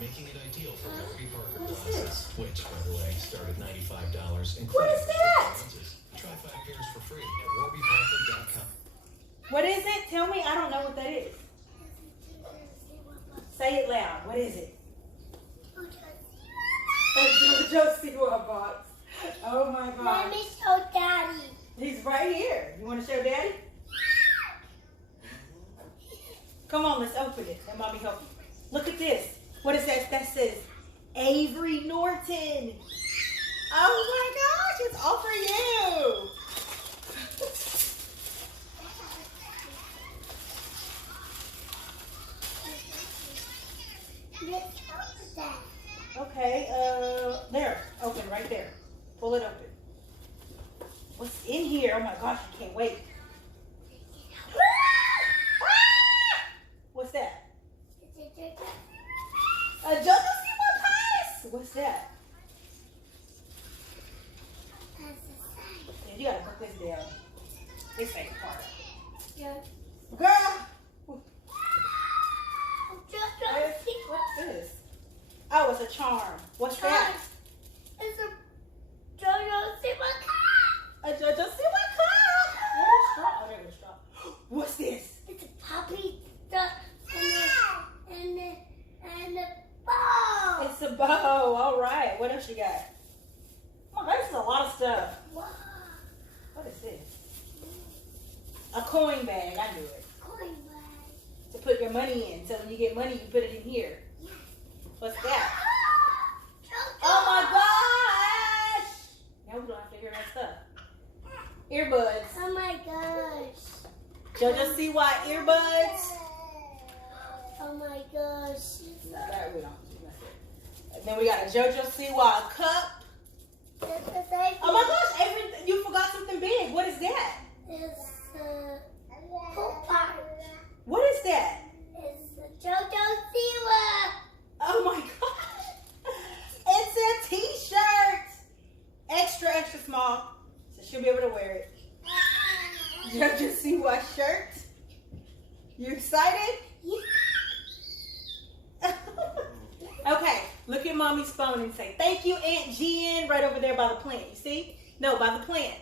making it ideal for Warby Parker glasses, which, by the way, start at $95. What is that? Try 5 pairs for free at warbyparker.com. What is it? Tell me. I don't know what that is. Say it loud. What is it? A Jojo Siwa box. Oh my God. Let me show Daddy. He's right here. You want to show Daddy? Come on, let's open it. Let Mommy help you. Look at this. What is that? That says Averi Norton. Oh my gosh, it's all for you. Okay, there. Open right there. Pull it open. What's in here? Oh my gosh, I can't wait. What's that? A Jojo Siwa purse. What's that? Yeah, you gotta put this down. This ain't part. Yeah. Girl. Jojo Siwa. What's this? Oh, it's a charm. What's that? It's a Jojo Siwa car. A Jojo Siwa car. Where's the straw? Oh, there's the straw. What's this? It's a puppy duck and the ball. It's a bow. All right. What else you got? Oh my God, this is a lot of stuff. Wow. What is this? A coin bag. I knew it. Coin bag. To put your money in. So when you get money, you put it in here. Yes. What's that? Jojo. Oh my gosh! Now we don't have to hear that stuff. Earbuds. Oh my gosh. Jojo Siwa earbuds. Oh my gosh. That we don't. That's it. And then we got a Jojo Siwa cup. Oh my gosh, Avery, you forgot something big. What is that? It's a pool park. What is that? It's a Jojo Siwa. Oh my gosh. It's a t-shirt. Extra, extra small. So she'll be able to wear it. Jojo Siwa shirt. You excited? Yeah. Okay, look at Mommy's phone and say, thank you, Aunt Jen, right over there by the plant. You see? No, by the plant.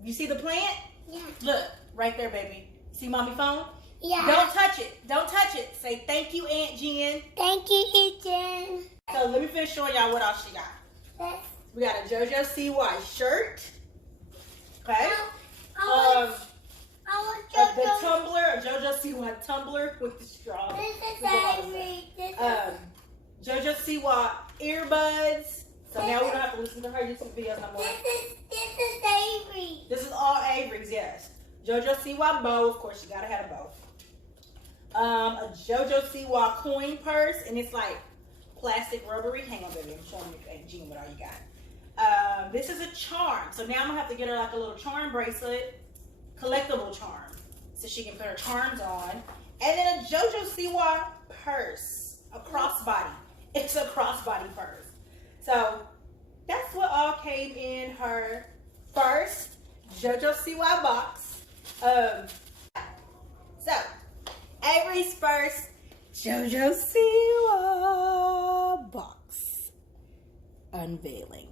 You see the plant? Yeah. Look, right there, baby. See Mommy's phone? Yeah. Don't touch it. Don't touch it. Say, thank you, Aunt Jen. Thank you, Ethan. So let me finish showing y'all what else she got. Yes. We got a Jojo Siwa shirt. Okay. I want Jojo. The tumbler, a Jojo Siwa tumbler with the straw. This is Avery. This is Jojo Siwa earbuds. So now we don't have to listen to her YouTube videos no more. This is Avery. This is all Avery's, yes. Jojo Siwa bow, of course you gotta have a bow. A Jojo Siwa coin purse, and it's like plastic rubbery. Hang on, baby, I'm showing you Aunt Jean what all you got. This is a charm. So now I'm gonna have to get her like a little charm bracelet, collectible charm, so she can put her charms on. And then a Jojo Siwa purse, a crossbody. It's a crossbody purse. So that's what all came in her first Jojo Siwa box. So Avery's first Jojo Siwa box unveiling.